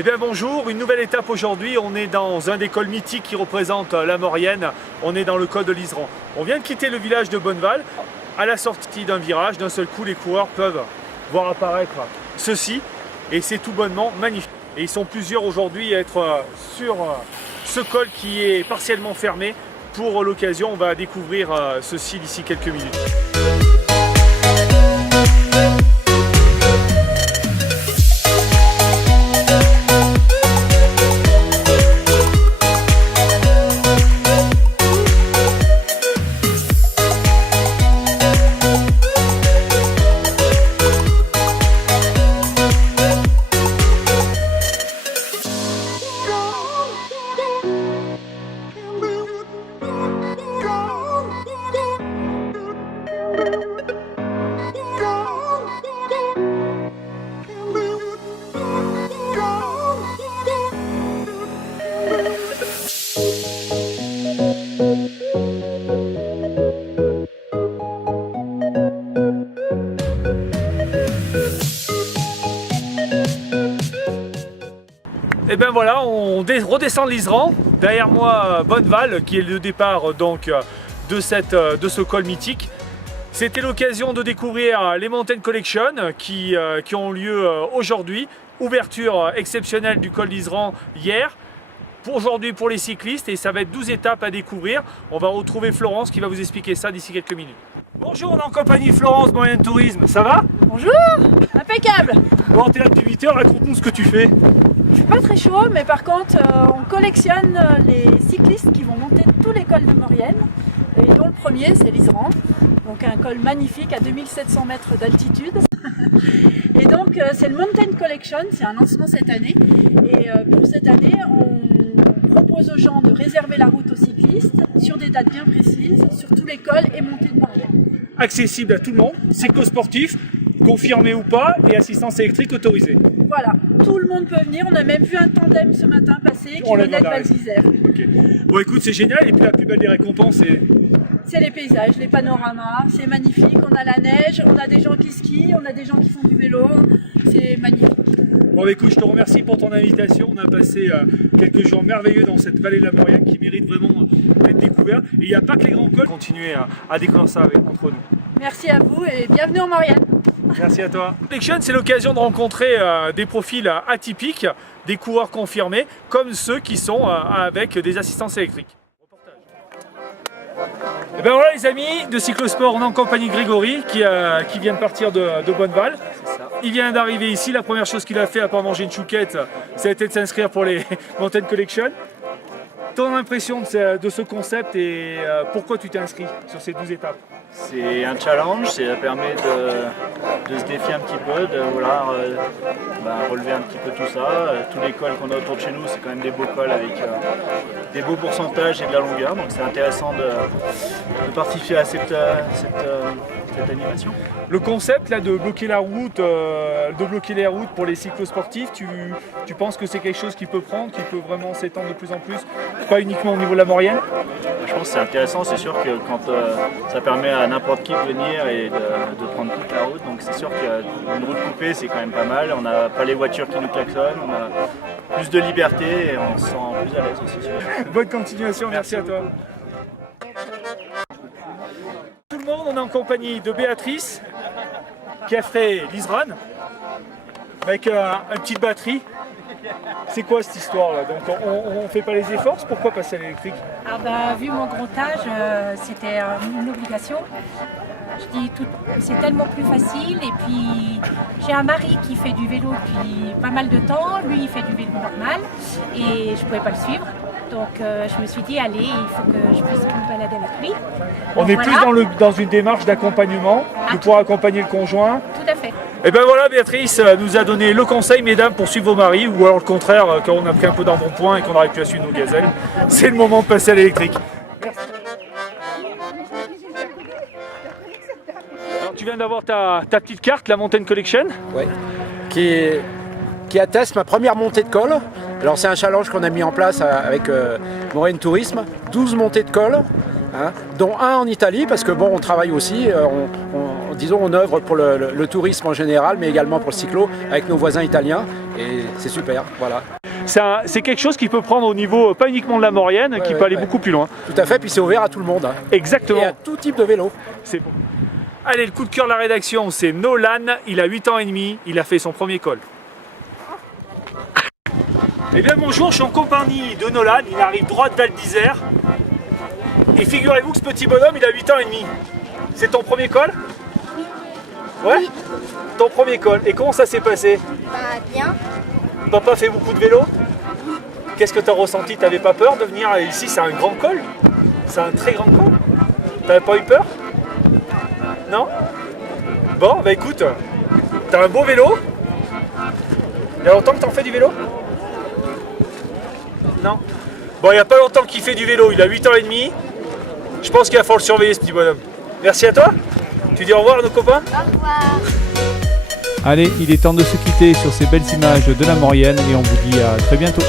Eh bien bonjour, une nouvelle étape aujourd'hui, on est dans un des cols mythiques qui représente la Maurienne, on est dans le col de l'Iseran. On vient de quitter le village de Bonneval, à la sortie d'un virage, d'un seul coup les coureurs peuvent voir apparaître ceci, et c'est tout bonnement magnifique. Et ils sont plusieurs aujourd'hui à être sur ce col qui est partiellement fermé. Pour l'occasion, on va découvrir ceci d'ici quelques minutes. Et bien voilà, on redescend l'Iseran, derrière moi Bonneval qui est le départ donc de ce col mythique. C'était l'occasion de découvrir les Mountain Collection qui ont lieu aujourd'hui. Ouverture exceptionnelle du col d'Iseran hier. Pour aujourd'hui pour les cyclistes et ça va être 12 étapes à découvrir. On va retrouver Florence qui va vous expliquer ça d'ici quelques minutes. Bonjour, on est en compagnie de Florence, Moyenne Tourisme, ça va? Bonjour, impeccable. Bon, t'es là depuis 8 heures, raconte-nous ce que tu fais. Je suis pas très chaud, mais par contre, on collectionne les cyclistes qui vont monter tous les cols de Maurienne. Et dont le premier, c'est l'Iseran. Donc un col magnifique à 2700 mètres d'altitude. Et donc c'est le Mountain Collection, c'est un lancement cette année. Et pour cette année, on propose aux gens de réserver la route aux cyclistes sur des dates bien précises, sur tous les cols et montées de Maurienne. Accessible à tout le monde, cyclosportif, confirmé ou pas, et assistance électrique autorisée. Voilà, tout le monde peut venir. On a même vu un tandem ce matin passer qui venait de Val d'Isère. Okay. Bon écoute, c'est génial, et puis la plus belle des récompenses, c'est les paysages, les panoramas, c'est magnifique. On a la neige, on a des gens qui skient, on a des gens qui font du vélo, c'est magnifique. Bon écoute, je te remercie pour ton invitation. On a passé quelques jours merveilleux dans cette vallée de la Maurienne qui mérite vraiment d'être découverte. Et il n'y a pas que les grands cols. Continuez à découvrir ça entre nous. Merci à vous et bienvenue en Maurienne. Merci à toi. Collection, c'est l'occasion de rencontrer des profils atypiques, des coureurs confirmés, comme ceux qui sont avec des assistances électriques. Et ben voilà les amis de Cyclosport, on est en compagnie de Grégory qui vient de partir de Bonneval. Il vient d'arriver ici, la première chose qu'il a fait à part manger une chouquette, ça a été de s'inscrire pour les Mountain Collection. Ton impression de ce concept et pourquoi tu t'es inscrit sur ces 12 étapes? C'est un challenge, ça permet de se défier un petit peu, de relever un petit peu tout ça. Tous les cols qu'on a autour de chez nous, c'est quand même des beaux cols avec des beaux pourcentages et de la longueur, donc c'est intéressant de participer à cette animation. Le concept là de bloquer la route, les routes pour les cyclosportifs, tu penses que c'est quelque chose qui peut prendre, qui peut vraiment s'étendre de plus en plus, pas uniquement au niveau de la Maurienne? Je pense que c'est intéressant, c'est sûr que quand ça permet à n'importe qui de venir et de prendre toute la route, donc c'est sûr qu'une route coupée c'est quand même pas mal, on n'a pas les voitures qui nous klaxonnent, on a plus de liberté et on se sent plus à l'aise aussi. Bonne continuation, merci à toi. Tout le monde, on est en compagnie de Béatrice qui a fait l'Iseran avec une petite batterie. C'est quoi cette histoire là? Donc on fait pas les efforts, pourquoi passer à l'électrique? Ah bah, vu mon gros âge, c'était une obligation. Je dis c'est tellement plus facile et puis j'ai un mari qui fait du vélo depuis pas mal de temps, lui il fait du vélo normal et je pouvais pas le suivre. Donc je me suis dit allez, il faut que je puisse me balader avec lui. On est plus dans une démarche d'accompagnement, de pouvoir accompagner le conjoint. Tout à fait. Et ben voilà, Béatrice nous a donné le conseil, mesdames, pour suivre vos maris, ou alors le contraire, quand on a pris un peu d'embonpoint et qu'on n'arrive plus à suivre nos gazelles, c'est le moment de passer à l'électrique. Alors tu viens d'avoir ta petite carte, la Mountain Collection. Oui, qui atteste ma première montée de col. Alors c'est un challenge qu'on a mis en place avec Moyenne Tourisme, 12 montées de col, hein, dont un en Italie, parce que bon, on travaille aussi, on disons, on œuvre pour le tourisme en général, mais également pour le cyclo, avec nos voisins italiens, et c'est super, voilà. C'est quelque chose qui peut prendre au niveau, pas uniquement de la Maurienne, qui peut aller beaucoup plus loin. Tout à fait, puis c'est ouvert à tout le monde. Hein. Exactement. Et à tout type de vélo. C'est bon. Allez, le coup de cœur de la rédaction, c'est Nolan, il a 8 ans et demi, il a fait son premier col. Eh bien bonjour, je suis en compagnie de Nolan, il arrive droit de Val d'Isère. Et figurez-vous que ce petit bonhomme, il a 8 ans et demi. C'est ton premier col? Ouais? Oui. Ton premier col. Et comment ça s'est passé? Bah bien. Papa fait beaucoup de vélo? Qu'est-ce que tu as ressenti? T'avais pas peur de venir ici? C'est un grand col? C'est un très grand col? T'avais pas eu peur? Non? Bon, bah écoute, t'as un beau vélo? Il y a longtemps que t'en fais du vélo? Non? Bon, il n'y a pas longtemps qu'il fait du vélo, il a 8 ans et demi. Je pense qu'il va falloir le surveiller, ce petit bonhomme. Merci à toi. Tu dis au revoir à nos copains? Au revoir. Allez, il est temps de se quitter sur ces belles images de la Maurienne et on vous dit à très bientôt.